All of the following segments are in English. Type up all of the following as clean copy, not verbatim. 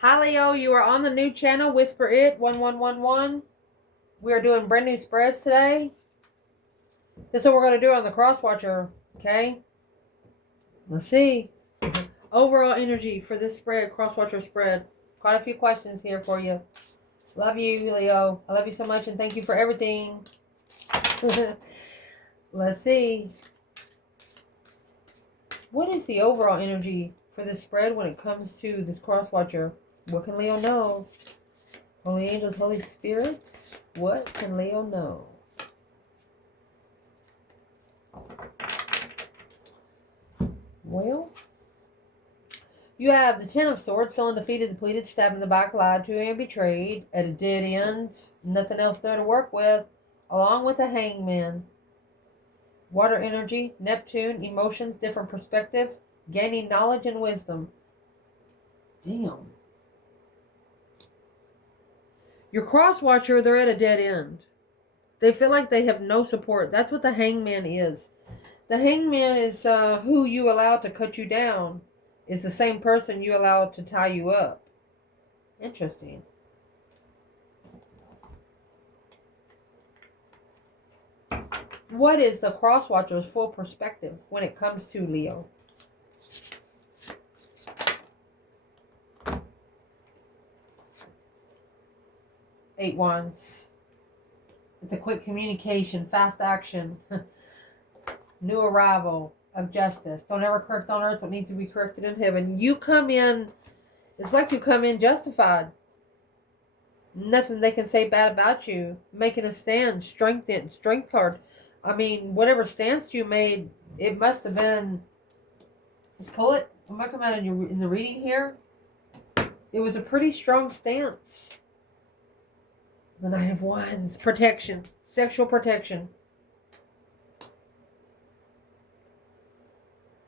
Hi Leo, you are on the new channel, Whisper It 1111. We are doing brand new spreads today. This is what we're going to do on the Crosswatcher, okay? Let's see. Overall energy for this spread, Crosswatcher spread. Quite a few questions here for you. Love you, Leo. I love you so much and thank you for everything. Let's see. What is the overall energy for this spread when it comes to this Crosswatcher? What can Leo know? Holy angels, Holy spirits, what can Leo know? Well, you have the Ten of Swords, feeling defeated, depleted, stabbed in the back, lied to, and betrayed, at a dead end, nothing else there to work with, along with the Hangman. Water energy, Neptune, emotions, different perspective, gaining knowledge and wisdom. Damn. Your Crosswatcher, they're at a dead end. They feel like they have no support. That's what the Hangman is. The Hangman is who you allow to cut you down is the same person you allow to tie you up. Interesting. What is the Crosswatcher's full perspective when it comes to Leo? Eight Wands. It's a quick communication, fast action, new arrival of justice. Don't ever correct on earth what needs to be corrected in heaven. You come in, it's like you come in justified. Nothing they can say bad about you. Making a stand, strength card. I mean, whatever stance you made, it must have been. Let's pull it. I'm gonna come out in the reading here. It was a pretty strong stance. The Knight of Wands, protection, sexual protection.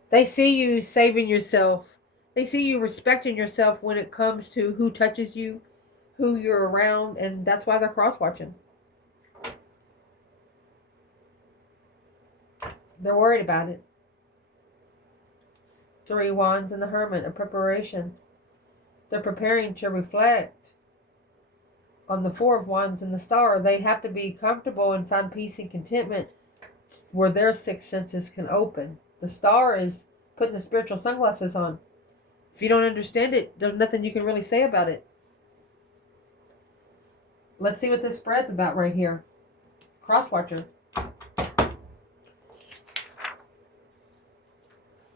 They see you saving yourself. They see you respecting yourself when it comes to who touches you, who you're around, and that's why they're cross-watching. They're worried about it. Three Wands and the Hermit, a preparation. They're preparing to reflect on the Four of Wands and the Star. They have to be comfortable and find peace and contentment where their sixth senses can open. The Star is putting the spiritual sunglasses on. If you don't understand it, there's nothing you can really say about it. Let's see what this spread's about right here. Crosswatcher.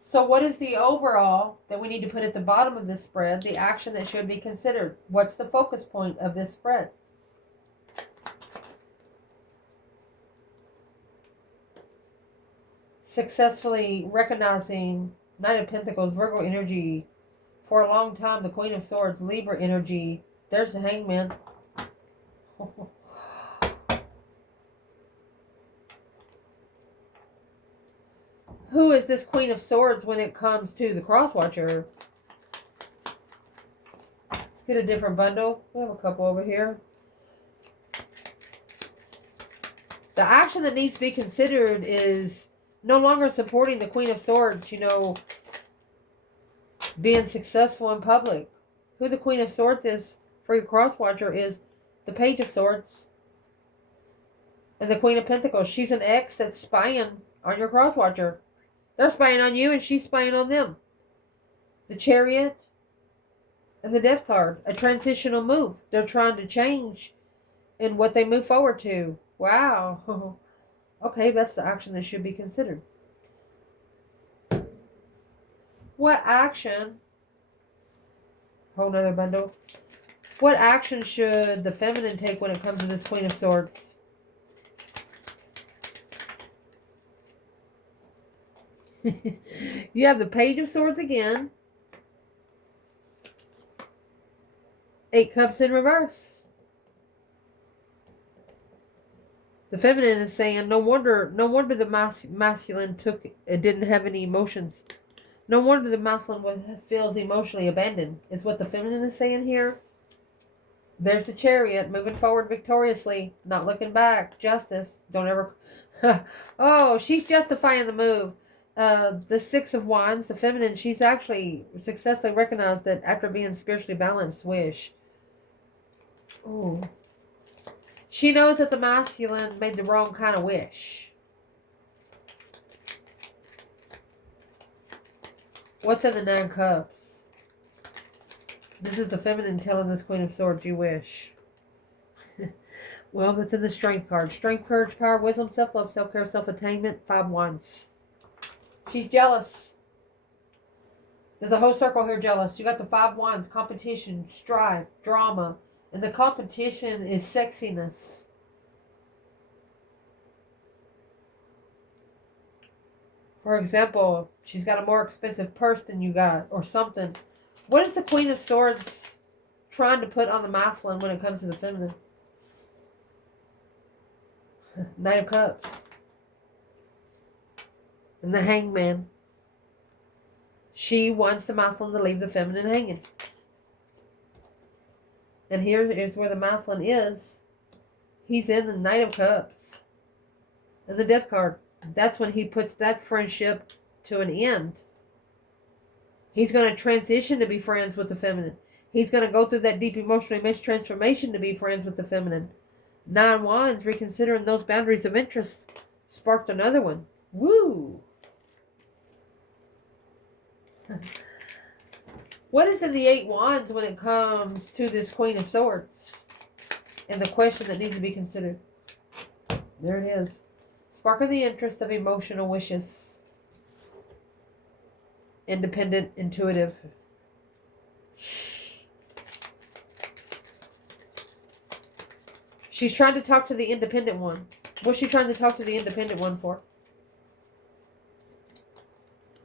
So what is the overall that we need to put at the bottom of this spread? The action that should be considered. What's the focus point of this spread? Successfully recognizing Knight of Pentacles, Virgo energy. For a long time, the Queen of Swords, Libra energy. There's the Hangman. Who is this Queen of Swords when it comes to the Crosswatcher? Let's get a different bundle. We have a couple over here. The action that needs to be considered is no longer supporting the Queen of Swords, you know, being successful in public. Who the Queen of Swords is for your Crosswatcher is the Page of Swords and the Queen of Pentacles. She's an ex that's spying on your Crosswatcher. They're spying on you and she's spying on them. The Chariot and the Death card. A transitional move. They're trying to change in what they move forward to. Wow. Okay, that's the action that should be considered. What action? Whole nother bundle. What action should the feminine take when it comes to this Queen of Swords? You have the Page of Swords again. Eight Cups in reverse. The feminine is saying, no wonder the masculine didn't have any emotions. No wonder the masculine feels emotionally abandoned, is what the feminine is saying here. There's the Chariot, moving forward victoriously, not looking back. Justice. Don't ever... Oh, she's justifying the move. The Six of Wands, the feminine, she's actually successfully recognized that after being spiritually balanced, swish. Ooh. She knows that the masculine made the wrong kind of wish. What's in the Nine of Cups? This is the feminine telling this Queen of Swords, you wish. Well, that's in the Strength card. Strength, courage, power, wisdom, self-love, self-care, self-attainment. 5 Wands. She's jealous. There's a whole circle here, jealous. You got the 5 Wands, competition, strife, drama. And the competition is sexiness. For example, she's got a more expensive purse than you got, or something. What is the Queen of Swords trying to put on the masculine when it comes to the feminine? Knight of Cups. And the Hangman. She wants the masculine to leave the feminine hanging. And here is where the masculine is. He's in the Knight of Cups. And the Death card. That's when he puts that friendship to an end. He's going to transition to be friends with the feminine. He's going to go through that deep emotional image transformation to be friends with the feminine. 9 Wands, reconsidering those boundaries of interest, sparked another one. Woo! What is in the 8 Wands when it comes to this Queen of Swords? And the question that needs to be considered. There it is. Spark of the interest of emotional wishes. Independent, intuitive. She's trying to talk to the independent one. What's she trying to talk to the independent one for?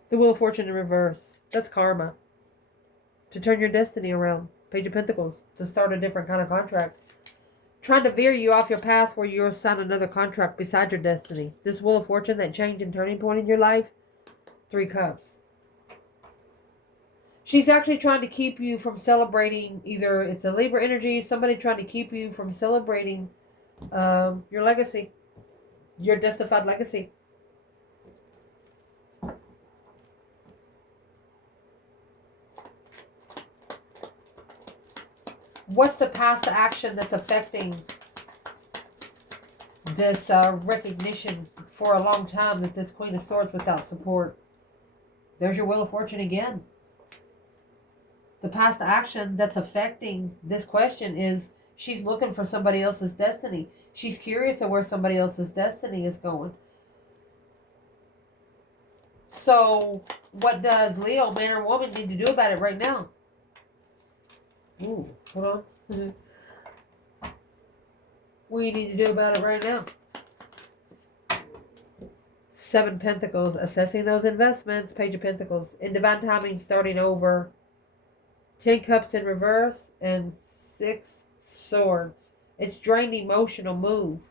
The Wheel of Fortune in reverse. That's karma. To turn your destiny around. Page of Pentacles. To start a different kind of contract. Trying to veer you off your path where you'll sign another contract beside your destiny. This Wheel of Fortune, that change and turning point in your life. 3 Cups. She's actually trying to keep you from celebrating. Either it's a Libra energy, somebody trying to keep you from celebrating your legacy. Your destified legacy. What's the past action that's affecting this recognition for a long time that this Queen of Swords without support? There's your Wheel of Fortune again. The past action that's affecting this question is she's looking for somebody else's destiny. She's curious of where somebody else's destiny is going. So what does Leo, man or woman, need to do about it right now? Ooh, hold on. What do you need to do about it right now? 7 Pentacles, assessing those investments. Page of Pentacles, in divine timing, starting over. 10 Cups in reverse and 6 Swords. It's drained emotional move.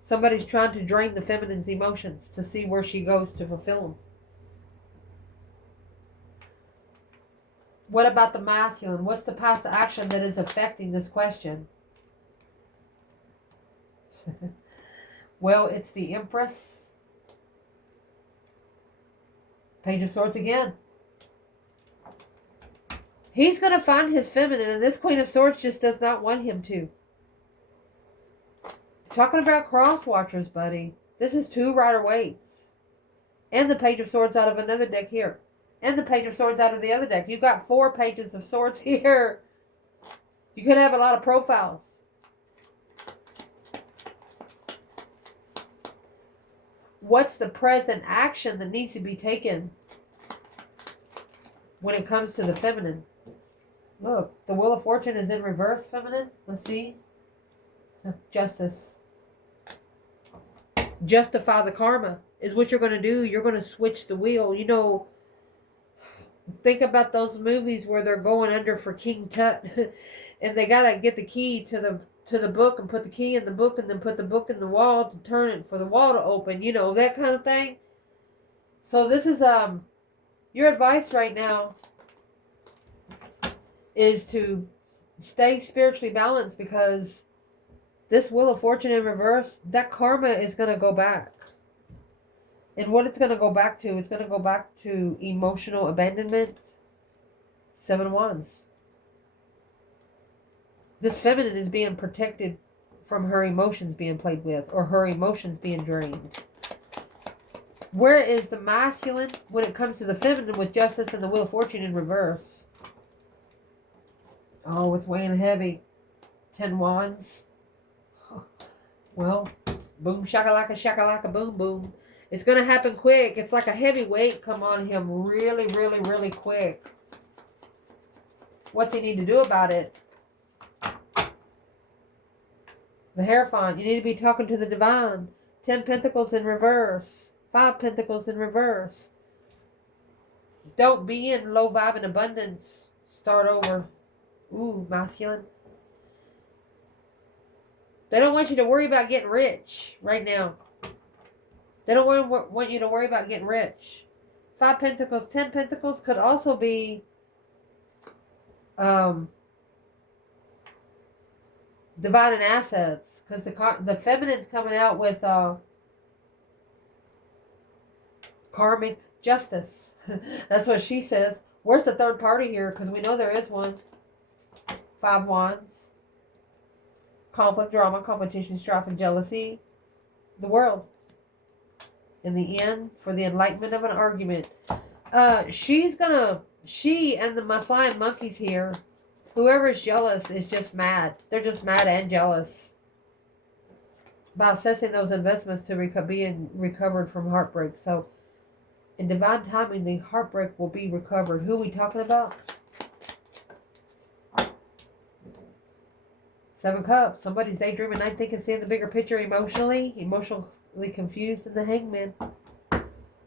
Somebody's trying to drain the feminine's emotions to see where she goes to fulfill them. What about the masculine? What's the past action that is affecting this question? Well, it's the Empress. Page of Swords again. He's going to find his feminine, and this Queen of Swords just does not want him to. Talking about Crosswatchers, buddy. This is 2 Rider-Waite. And the Page of Swords out of another deck here. And the Page of Swords out of the other deck. You've got 4 Pages of Swords here. You could have a lot of profiles. What's the present action that needs to be taken when it comes to the feminine? Look, the Wheel of Fortune is in reverse, feminine. Let's see. Justice. Justify the karma is what you're going to do. You're going to switch the wheel. You know, think about those movies where they're going under for King Tut. And they got to get the key to the book and put the key in the book and then put the book in the wall to turn it for the wall to open. You know, that kind of thing. So this is your advice right now is to stay spiritually balanced, because this Wheel of Fortune in reverse, that karma is going to go back. And what it's going to go back to, it's going to go back to emotional abandonment. 7 of Wands. This feminine is being protected from her emotions being played with, or her emotions being drained. Where is the masculine when it comes to the feminine with Justice and the Wheel of Fortune in reverse? Oh, it's weighing heavy. 10 Wands. Well, boom, shakalaka, boom, boom. It's going to happen quick. It's like a heavy weight come on him really, really, really quick. What's he need to do about it? The Hierophant. You need to be talking to the divine. 10 Pentacles in reverse. 5 Pentacles in reverse. Don't be in low vibe and abundance. Start over. Ooh, masculine. They don't want you to worry about getting rich right now. They don't want you to worry about getting rich. 5 Pentacles, 10 Pentacles could also be dividing assets, because the feminine's coming out with karmic justice. That's what she says. Where's the third party here? Because we know there is one. 5 Wands. Conflict, drama, competition, strife, and jealousy. The World. In the end, for the enlightenment of an argument. She and my flying monkeys here, whoever is jealous is just mad. They're just mad and jealous about assessing those investments to being recovered from heartbreak. So, in divine timing, the heartbreak will be recovered. Who are we talking about? 7 Cups. Somebody's daydreaming, night thinking, seeing the bigger picture emotionally confused, in the Hangman.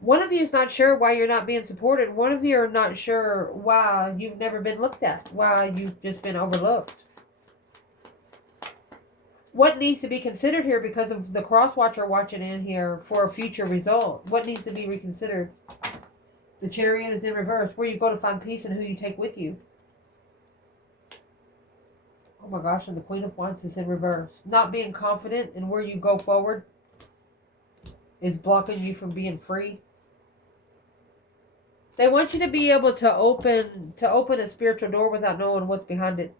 One of you is not sure why you're not being supported. One of you are not sure why you've never been looked at, why you've just been overlooked. What needs to be considered here because of the Crosswatcher watching in here for a future result? What needs to be reconsidered? The Chariot is in reverse. Where you go to find peace and who you take with you. Oh my gosh, and the Queen of Wands is in reverse. Not being confident in where you go forward is blocking you from being free. They want you to be able to open a spiritual door without knowing what's behind it.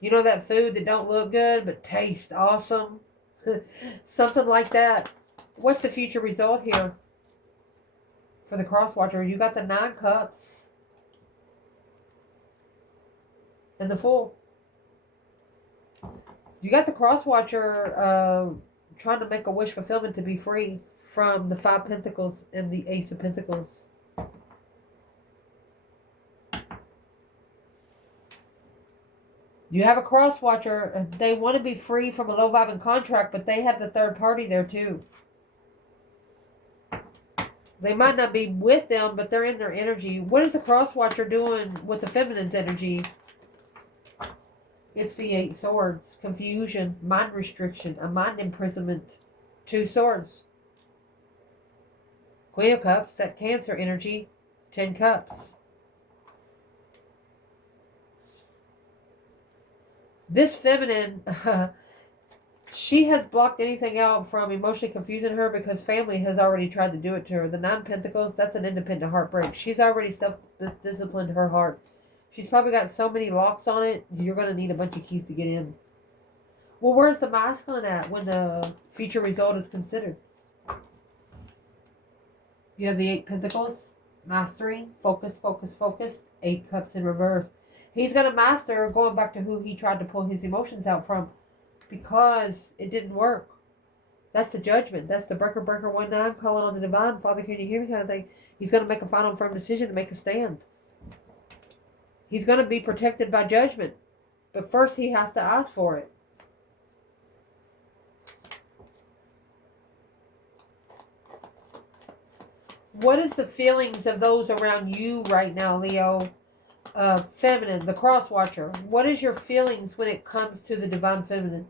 You know that food that don't look good but taste awesome? Something like that. What's the future result here for the Crosswatcher? You got the 9 Cups and the Fool. You got the Crosswatcher trying to make a wish fulfillment to be free from the 5 Pentacles and the Ace of Pentacles. You have a Crosswatcher. They want to be free from a low-vibing contract, but they have the third party there too. They might not be with them, but they're in their energy. What is the Crosswatcher doing with the feminine's energy? It's the 8 Swords. Confusion, mind restriction, a mind imprisonment. 2 Swords. Queen of Cups, that Cancer energy. 10 Cups. This feminine, she has blocked anything out from emotionally confusing her because family has already tried to do it to her. The 9 Pentacles, that's an independent heartbreak. She's already self-disciplined her heart. She's probably got so many locks on it, you're going to need a bunch of keys to get in. Well, where's the masculine at when the future result is considered? You have the 8 Pentacles, mastering, focus, focus, focus, 8 Cups in reverse. He's going to master going back to who he tried to pull his emotions out from because it didn't work. That's the judgment. That's the breaker, 1-9, calling on the divine. Father, can you hear me kind of thing. He's going to make a final and firm decision to make a stand. He's going to be protected by judgment. But first he has to ask for it. What is the feelings of those around you right now, Leo? Feminine, the Crosswatcher. What is your feelings when it comes to the divine feminine?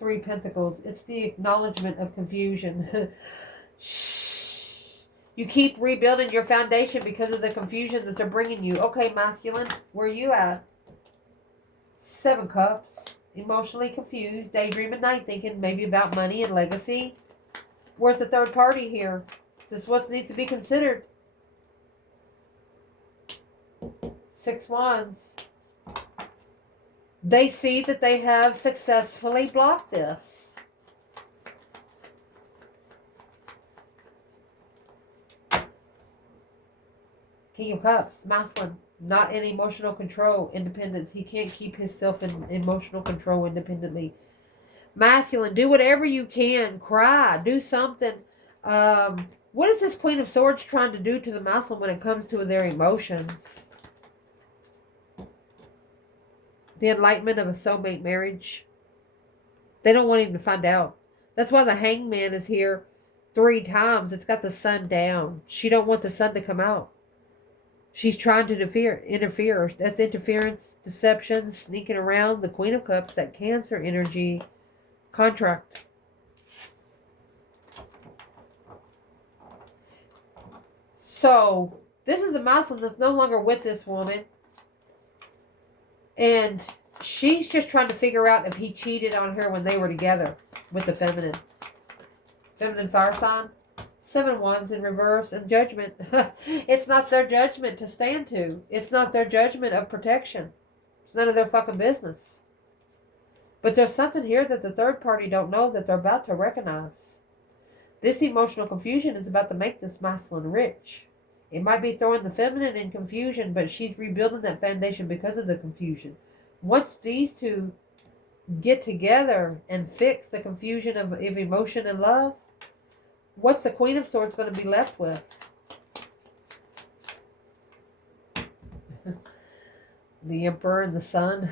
3 Pentacles. It's the acknowledgement of confusion. Shh. You keep rebuilding your foundation because of the confusion that they're bringing you. Okay, masculine, where are you at? 7 Cups. Emotionally confused. Daydream at night thinking maybe about money and legacy. Where's the third party here? This what needs to be considered. 6 Wands. They see that they have successfully blocked this. King of Cups, masculine, not in emotional control, independence. He can't keep himself in emotional control independently. Masculine, do whatever you can. Cry, do something. What is this Queen of Swords trying to do to the masculine when it comes to their emotions? The enlightenment of a soulmate marriage. They don't want him to find out. That's why the Hangman is here 3 times. It's got the sun down. She don't want the sun to come out. She's trying to interfere. That's interference, deception, sneaking around. The Queen of Cups, that Cancer energy, contract. So, this is a masculine that's no longer with this woman. And she's just trying to figure out if he cheated on her when they were together with the feminine. Feminine fire sign. 7 Wands in reverse and judgment. It's not their judgment to stand to. It's not their judgment of protection. It's none of their fucking business. But there's something here that the third party don't know that they're about to recognize. This emotional confusion is about to make this masculine rich. It might be throwing the feminine in confusion, but she's rebuilding that foundation because of the confusion. Once these two get together and fix the confusion of emotion and love, what's the Queen of Swords going to be left with? The Emperor and the Sun.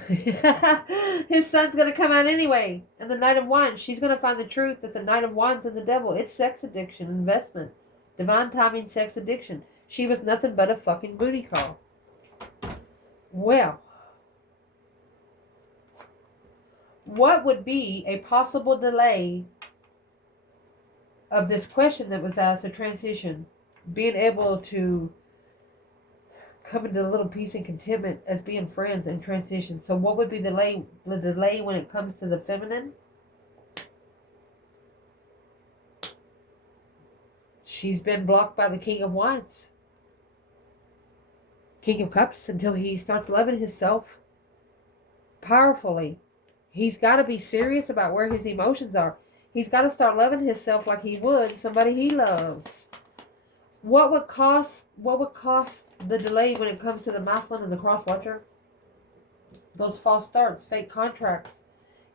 His son's going to come out anyway. And the Knight of Wands. She's going to find the truth that the Knight of Wands and the Devil. It's sex addiction, investment. Divine timing, sex addiction. She was nothing but a fucking booty call. Well. What would be a possible delay of this question that was asked, a transition? Being able to come into a little peace and contentment as being friends and transition. So what would be the delay when it comes to the feminine? She's been blocked by the King of Wands. King of Cups until he starts loving himself powerfully. He's got to be serious about where his emotions are. He's got to start loving himself like he would somebody he loves. What would cost the delay when it comes to the masculine and the Crosswatcher? Those false starts, fake contracts.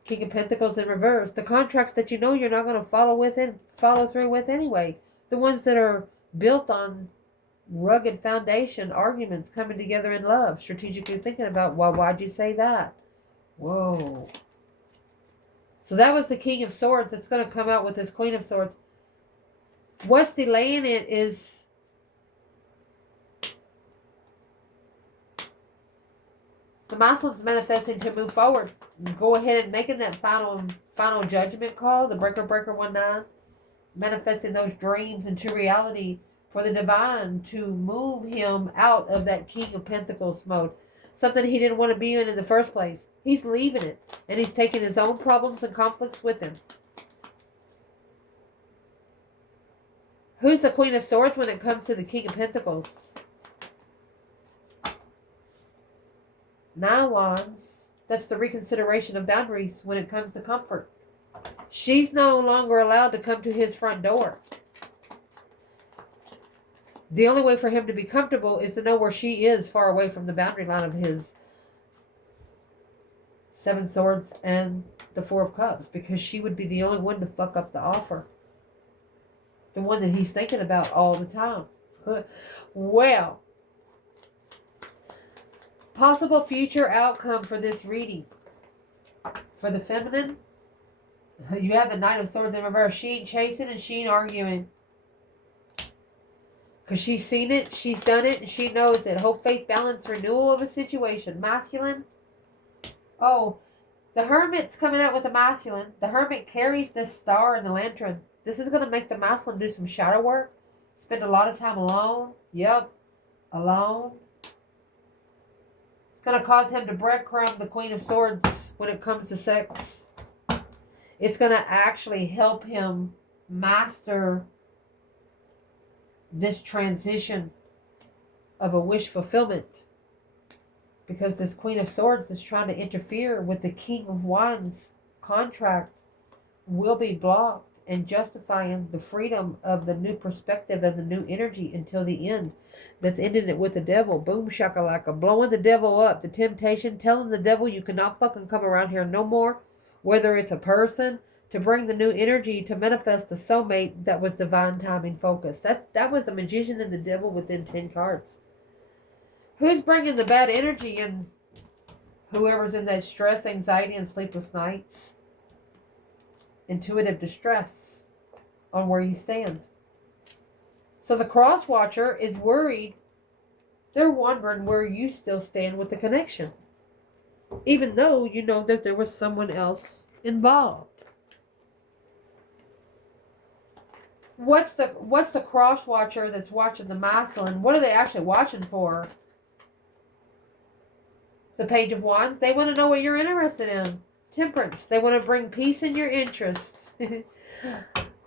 King of Pentacles in reverse. The contracts that you know you're not going to follow through with anyway. The ones that are built on rugged foundation, arguments coming together in love, strategically thinking about, well, why'd you say that? Whoa. So that was the King of Swords that's going to come out with this Queen of Swords. What's delaying it is the masculine's manifesting to move forward. Go ahead and making that final judgment call, the breaker 19, manifesting those dreams into reality for the divine to move him out of that King of Pentacles mode. Something he didn't want to be in the first place. He's leaving it. And he's taking his own problems and conflicts with him. Who's the Queen of Swords when it comes to the King of Pentacles? 9 Wands. That's the reconsideration of boundaries when it comes to comfort. She's no longer allowed to come to his front door. The only way for him to be comfortable is to know where she is far away from the boundary line of his 7 Swords and the 4 of Cups, because she would be the only one to fuck up the offer. The one that he's thinking about all the time. Well, possible future outcome for this reading. For the feminine, you have the Knight of Swords in reverse. She ain't chasing and she ain't arguing. Because she's seen it, she's done it, and she knows it. Hope, faith, balance, renewal of a situation. Masculine. Oh, the Hermit's coming out with a masculine. The Hermit carries this star in the lantern. This is going to make the masculine do some shadow work. Spend a lot of time alone. Yep, alone. It's going to cause him to breadcrumb the Queen of Swords when it comes to sex. It's going to actually help him master this transition of a wish fulfillment. Because this Queen of Swords is trying to interfere with the King of Wands contract will be blocked and justifying the freedom of the new perspective and the new energy until the end. That's ending it with the devil. Boom shakalaka. Blowing the devil up. The temptation. Telling the devil you cannot fucking come around here no more. Whether it's a person. To bring the new energy. To manifest the soulmate that was divine timing focus. That was the magician and the devil within 10 cards. Who's bringing the bad energy in? Whoever's in that stress, anxiety, and sleepless nights. Intuitive distress on where you stand. So the Crosswatcher is worried. They're wondering where you still stand with the connection. Even though you know that there was someone else involved. What's the Crosswatcher that's watching the masculine? What are they actually watching for? The Page of Wands. They want to know what you're interested in. Temperance. They want to bring peace in your interest.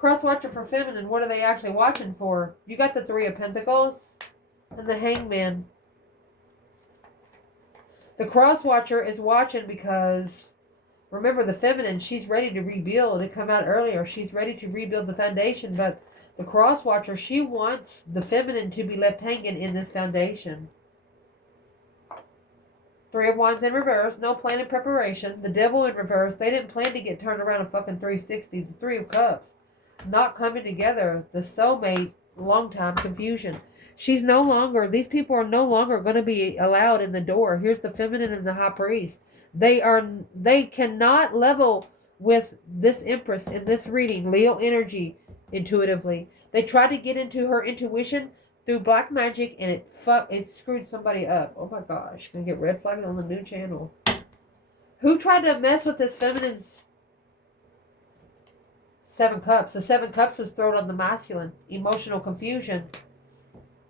Crosswatcher for feminine. What are they actually watching for? You got the Three of Pentacles and the Hangman. The Crosswatcher is watching because, remember, the feminine, she's ready to rebuild. It come out earlier. She's ready to rebuild the foundation. But the Crosswatcher, she wants the feminine to be left hanging in this foundation. Three of Wands in reverse. No plan and preparation. The Devil in reverse. They didn't plan to get turned around a fucking 360. The Three of Cups. Not coming together. The soulmate. Long time confusion. She's no longer. These people are no longer going to be allowed in the door. Here's the feminine and the High Priest. They cannot level with this Empress in this reading. Leo energy. Intuitively. They tried to get into her intuition through black magic, and it screwed somebody up. Oh my gosh. Gonna get red flagged on the new channel. Who tried to mess with this feminine's Seven Cups? The Seven Cups was thrown on the masculine. Emotional confusion.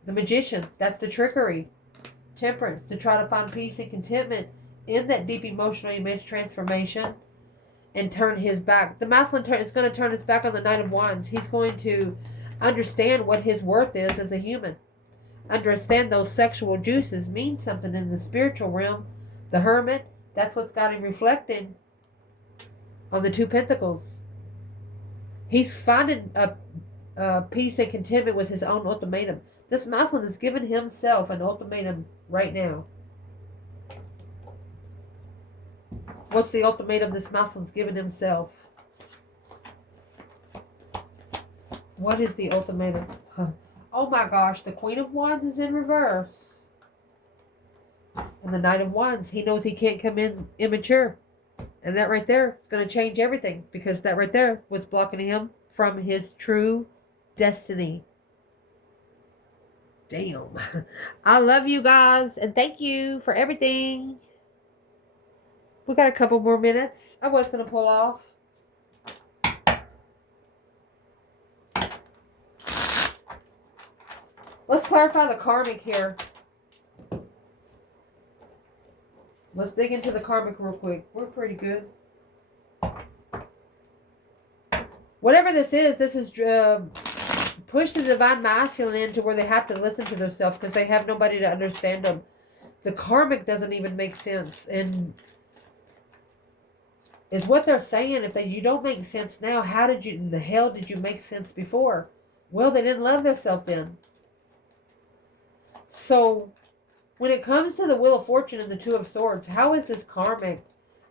The Magician. That's the trickery. Temperance. To try to find peace and contentment in that deep emotional image transformation. And turn his back. The masculine is going to turn his back on the Knight of Wands. He's going to understand what his worth is as a human. Understand those sexual juices mean something in the spiritual realm. The Hermit, that's what's got him reflecting on the Two Pentacles. He's finding a peace and contentment with his own ultimatum. This masculine is giving himself an ultimatum right now. What's the ultimatum this masculine's giving himself? What is the ultimatum? Oh my gosh, the Queen of Wands is in reverse. And the Knight of Wands, he knows he can't come in immature. And that right there is going to change everything. Because that right there was blocking him from his true destiny. Damn. I love you guys. And thank you for everything. We got a couple more minutes. I was going to pull off. Let's clarify the karmic here. Let's dig into the karmic real quick. We're pretty good. Whatever this is push the divine masculine into where they have to listen to themselves because they have nobody to understand them. The karmic doesn't even make sense. And is what they're saying. If you don't make sense now, how did you, in the hell did you make sense before? Well, they didn't love themselves then. So, when it comes to the Wheel of Fortune and the Two of Swords, how is this karmic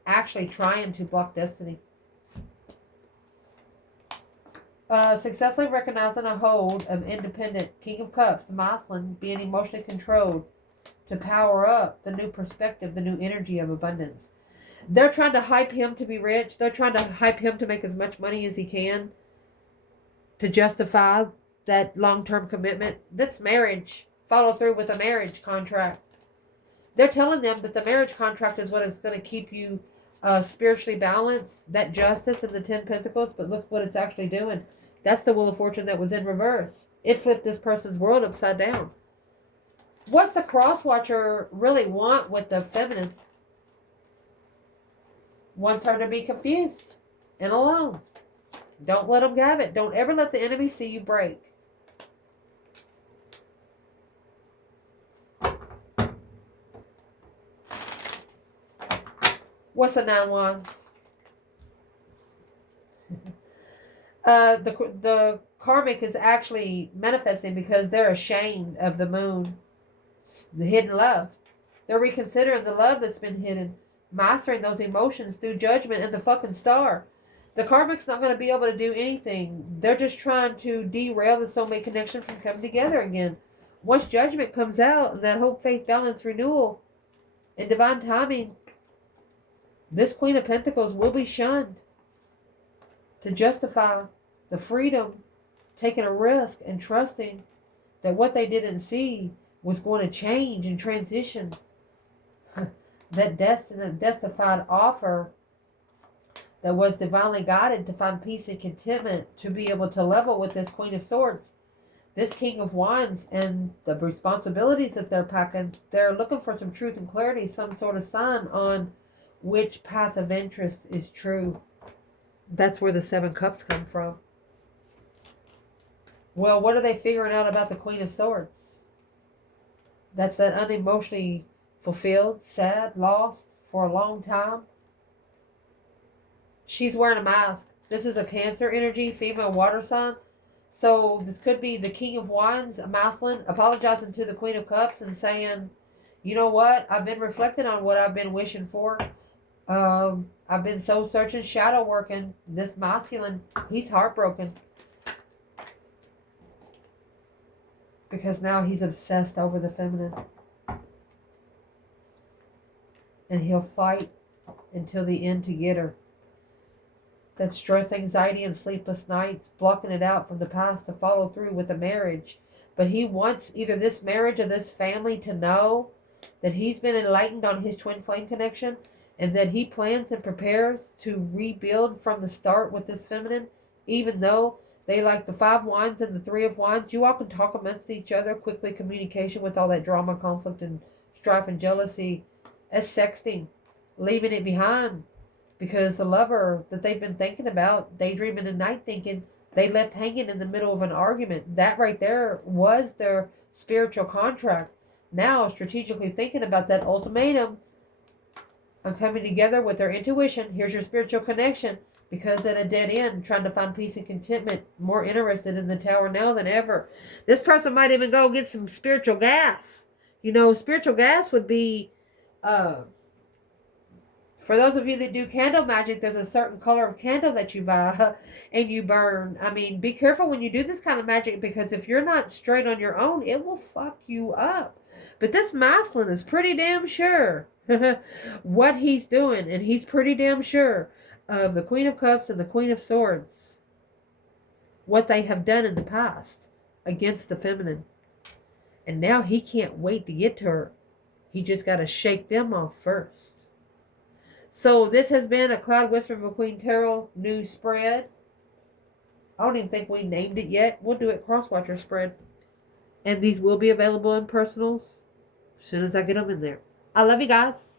actually trying to block destiny? Successfully recognizing a hold of independent King of Cups, the masculine, being emotionally controlled to power up the new perspective, the new energy of abundance. They're trying to hype him to be rich. They're trying to hype him to make as much money as he can to justify that long-term commitment. That's marriage. Follow through with a marriage contract. They're telling them that the marriage contract is what is going to keep you spiritually balanced. That justice and the 10 Pentacles. But look what it's actually doing. That's the Wheel of Fortune that was in reverse. It flipped this person's world upside down. What's the Crosswatcher really want with the feminine? Wants her to be confused and alone. Don't let them have it. Don't ever let the enemy see you break. What's the 9 Wands? The Karmic is actually manifesting because they're ashamed of the moon, the hidden love. They're reconsidering the love that's been hidden, mastering those emotions through judgment and the fucking star. The Karmic's not going to be able to do anything. They're just trying to derail the soulmate connection from coming together again. Once judgment comes out and that hope, faith, balance, renewal, and divine timing, this Queen of Pentacles will be shunned to justify the freedom, taking a risk and trusting that what they didn't see was going to change and transition. That destified offer that was divinely guided to find peace and contentment, to be able to level with this Queen of Swords, this King of Wands, and the responsibilities that they're packing. They're looking for some truth and clarity, some sort of sign on which path of interest is true. That's where the 7 Cups come from. Well, what are they figuring out about the Queen of Swords? That's that unemotionally fulfilled, sad, lost for a long time. She's wearing a mask. This is a Cancer energy, female water sign. So this could be the King of Wands, a masculine, apologizing to the Queen of Cups and saying, you know what? I've been reflecting on what I've been wishing for. I've been soul searching, shadow working. This masculine, he's heartbroken. Because now he's obsessed over the feminine. And he'll fight until the end to get her. That stress, anxiety, and sleepless nights, blocking it out from the past to follow through with the marriage. But he wants either this marriage or this family to know that he's been enlightened on his twin flame connection, and that he plans and prepares to rebuild from the start with this feminine, even though they like the 5 Wands and the 3 of Wands. You all can talk amongst each other, quickly communication with all that drama, conflict, and strife and jealousy as sexting, leaving it behind. Because the lover that they've been thinking about, daydreaming at night thinking, they left hanging in the middle of an argument. That right there was their spiritual contract. Now, strategically thinking about that ultimatum on coming together with their intuition. Here's your spiritual connection. Because at a dead end, trying to find peace and contentment, more interested in the Tower now than ever. This person might even go get some spiritual gas. You know, spiritual gas would be... for those of you that do candle magic, there's a certain color of candle that you buy and you burn. I mean, be careful when you do this kind of magic, because if you're not straight on your own, it will fuck you up. But this masculine is pretty damn sure what he's doing, and he's pretty damn sure of the Queen of Cups and the Queen of Swords, what they have done in the past against the feminine. And now he can't wait to get to her. He just got to shake them off first. So this has been a Cloud Whisper McQueen Taroh new spread. I don't even think we named it yet. We'll do it Crosswatcher spread. And these will be available in personals as soon as I get them in there. I love you guys.